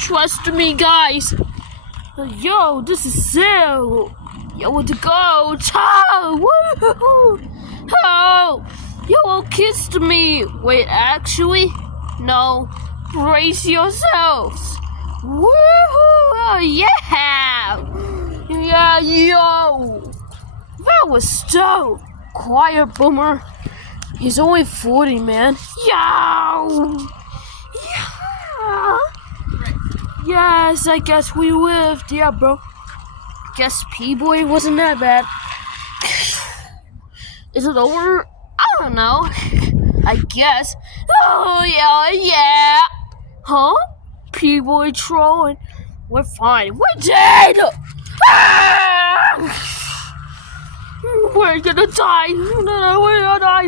Trust me, guys. Yo, this is Zero. Yo, want to go? Woo! Oh, yo, kissed me. Wait, actually, no. Brace yourselves. Woo! Yeah! Yeah, yo! That was dope. Quiet, Boomer. He's only 40, man. Yo! Yeah! Yes, I guess we lived. Yeah, bro. Guess P-Boy wasn't that bad. Is it over? I don't know. I guess. Oh, yeah. Huh? P-Boy trolling. We're fine. We're dead! Ah! We're gonna die. We're gonna die.